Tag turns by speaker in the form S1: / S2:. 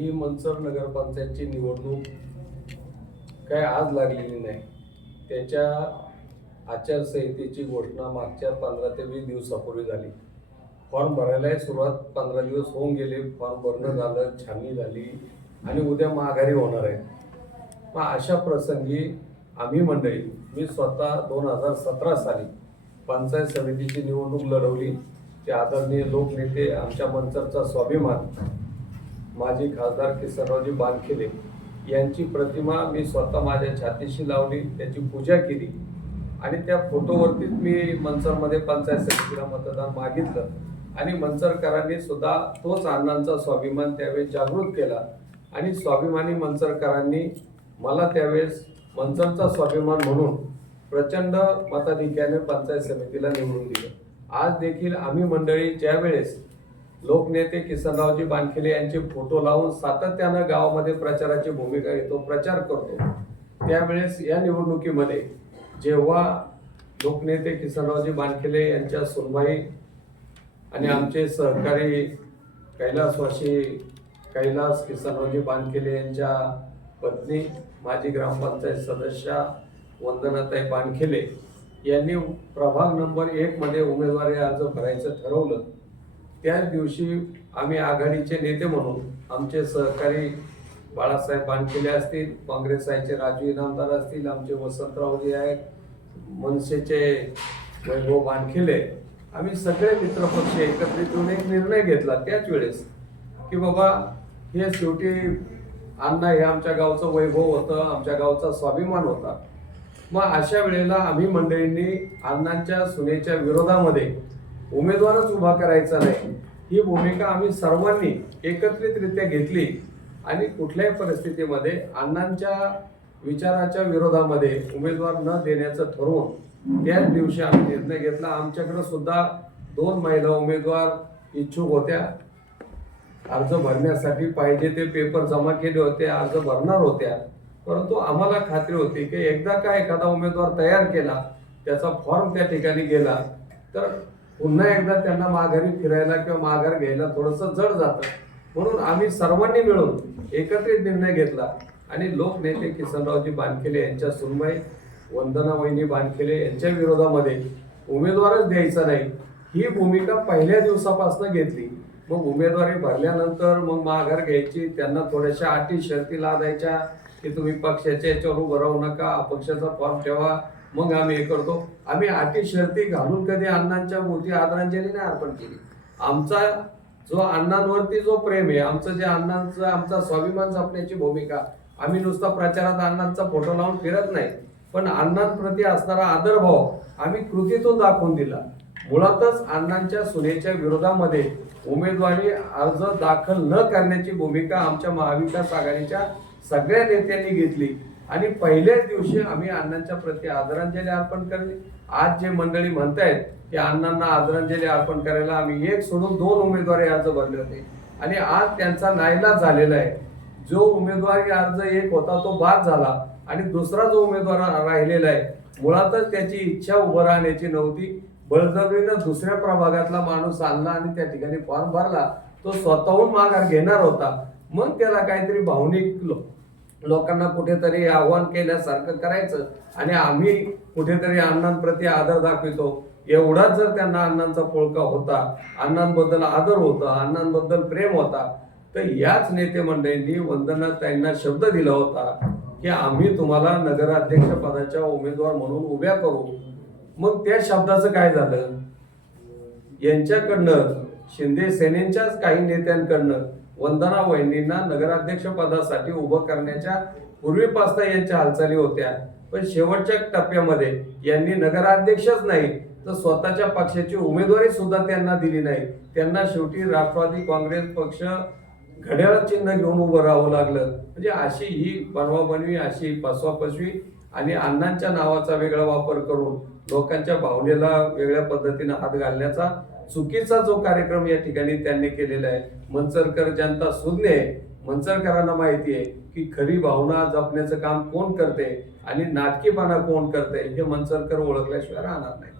S1: ही मनसर नगरपंचायतची निवडणूक काय आज लागलेली नाही त्याच्या आचारसंहितेची घोषणा मागच्या पंधरा ते वीस दिवसापूर्वी झाली फॉर्म भरायलाही सुरुवात पंधरा दिवस होऊन गेले फॉर्म भरणं झालं छाननी झाली आणि उद्या माघारी होणार आहे मग अशा प्रसंगी आम्ही मंडळी मी स्वतः दोन हजार सतरा साली पंचायत समितीची निवडणूक लढवली ते आदरणीय लोकनेते आमच्या मंचरचा स्वाभिमान माजी खासदार किसनरावजी बानखेले यांची प्रतिमा मी स्वतः माझ्या छातीशी लावली त्याची पूजा केली आणि त्या फोटोवरतीच मी मनसरमध्ये पंचायत समितीला मतदान मागितलं आणि मनसरकरांनी सुद्धा तोच अण्णांचा स्वाभिमान त्यावेळेस जागृत केला आणि स्वाभिमानी मनसरकरांनी मला त्यावेळेस मनसरचा स्वाभिमान म्हणून प्रचंड मताधिक्याने पंचायत समितीला निवडून दिलं आज देखील आम्ही मंडळी ज्यावेळेस लोकनेते किसनरावजी बानखेले यांचे फोटो लावून सातत्यानं गावामध्ये प्रचाराची भूमिका घेतो प्रचार करतो त्यावेळेस या निवडणुकीमध्ये जेव्हा लोकनेते किसनरावजी बानखेले यांच्या सुनबाई आणि आमचे सहकारी कैलासवाशी कैलास किसनरावजी बानखेले यांच्या पत्नी माजी ग्रामपंचायत सदस्य वंदनाताई बानखेले यांनी प्रभाग नंबर एकमध्ये उमेदवारी अर्ज भरायचं ठरवलं त्याच दिवशी आम्ही आघाडीचे नेते म्हणून आमचे सहकारी बाळासाहेब बांडकेले असतील काँग्रेस साहेबचे राजू इनामदार असतील आमचे वसंतरावजी आहेत मनसेचे वैभव बाणखिले आम्ही सगळे मित्रपक्ष एकत्रित येऊन एक निर्णय घेतला त्याच वेळेस की बाबा हे शेवटी अण्णा हे आमच्या गावचं वैभव होतं आमच्या गावचा स्वाभिमान होता मग अशा वेळेला आम्ही मंडळींनी अण्णांच्या सुनेच्या विरोधामध्ये उमेदवारच उभा करायचा नाही ही भूमिका आम्ही सर्वांनी एकत्रितरित्या घेतली आणि कुठल्याही परिस्थितीमध्ये अण्णांच्या विचाराच्या विरोधामध्ये उमेदवार न देण्याचं ठरवून त्याच दिवशी आम्ही निर्णय घेतला आमच्याकडे सुद्धा दोन महिला उमेदवार इच्छुक होत्या अर्ज भरण्यासाठी पाहिजे ते पेपर जमा केले होते अर्ज भरणार होत्या परंतु आम्हाला खात्री होती की एकदा का एखादा उमेदवार तयार केला त्याचा फॉर्म त्या ठिकाणी गेला तर पुन्हा एकदा त्यांना माघारी फिरायला किंवा माघार घ्यायला थोडंसं जड जातं म्हणून आम्ही सर्वांनी मिळून एकत्रित निर्णय घेतला आणि लोकनेते किसनरावजी बानखेले यांच्या सुनबाई वंदना वहिनी बानखेले यांच्या विरोधामध्ये उमेदवारच द्यायचा नाही ही भूमिका पहिल्या दिवसापासून घेतली मग उमेदवारी भरल्यानंतर मग माघार घ्यायची त्यांना थोड्याशा अटी शर्ती लादायच्या की तुम्ही पक्षाच्या याच्यावर उभं राहू नका अपक्षाचा फॉर्म ठेवा मग आम्ही हे करतो आम्ही अतिशर्ती शर्ती घालून कधी अण्णांच्या मोठी आदरांजली नाही अर्पण केली आमचा जो अण्णांवरती जो प्रेम आहे आमचं जे अण्णांचं आमचा स्वाभिमान जपण्याची भूमिका आम्ही नुसता प्रचारात अण्णांचा फोटो लावून फिरत नाही पण अण्णांप्रती असणारा आदरभाव आम्ही कृतीतून दाखवून दिला मुळातच अण्णांच्या सुनेच्या विरोधामध्ये उमेदवारी अर्ज दाखल न करण्याची भूमिका आमच्या महाविकास आघाडीच्या सगळ्या नेत्यांनी घेतली आणि पहिल्याच दिवशी आम्ही अण्णांच्या प्रति आदरांजली अर्पण करणे आज जे मंडळी म्हणतायत की अण्णांना आदरांजली अर्पण करायला आम्ही एक सोडून दोन उमेदवारी अर्ज भरले होते आणि आज त्यांचा नायला झालेला आहे जो उमेदवारी अर्ज एक होता तो बाद झाला आणि दुसरा जो उमेदवार राहिलेला आहे मुळातच त्याची इच्छा उभं राहण्याची नव्हती बळजबरीनं दुसऱ्या प्रभागातला माणूस आणला आणि त्या ठिकाणी फॉर्म भरला तो स्वतःहून माघार घेणार होता मग त्याला काहीतरी भावनिक लोकांना कुठेतरी आव्हान केल्यासारखं करायचं आणि आम्ही कुठेतरी अण्णांप्रती आदर दाखवितो एवढाच जर त्यांना अण्णांचा पोळका होता अण्णांबद्दल आदर होता अण्णांबद्दल प्रेम होता तर याच नेते मंडळींनी वंदना त्यांना शब्द दिला होता की आम्ही तुम्हाला नगराध्यक्ष पदाच्या उमेदवार म्हणून उभ्या करू मग त्या शब्दाचं काय झालं यांच्याकडनं शिंदे सेनेच्याच काही नेत्यांकडनं वंदना वहिनींना नगराध्यक्ष पदासाठी उभं करण्याच्या पूर्वीपासून यांच्या हालचाली होत्या पण शेवटच्या टप्प्यामध्ये यांनी नगराध्यक्षच नाही तर स्वतःच्या पक्षाची उमेदवारी सुद्धा त्यांना दिली नाही त्यांना शेवटी राष्ट्रवादी काँग्रेस पक्ष घड्याळ चिन्ह घेऊन उभं राहावं लागलं म्हणजे अशी ही बनवाबनवी अशी पासवापासवी आणि अण्णांच्या नावाचा वेगळा वापर करून लोकांच्या भावनेला वेगळ्या पद्धतीने हात घालण्याचा चुकीचा जो कार्यक्रम या ठिकाणी त्यांनी केलेला आहे मंचरकर जनता सुज्ञ आहे मनसरकरांना माहिती आहे की खरी भावना जपण्याचं काम कोण करते आणि नाटकीपणा कोण करते हे मंचरकर ओळखल्याशिवाय राहणार नाही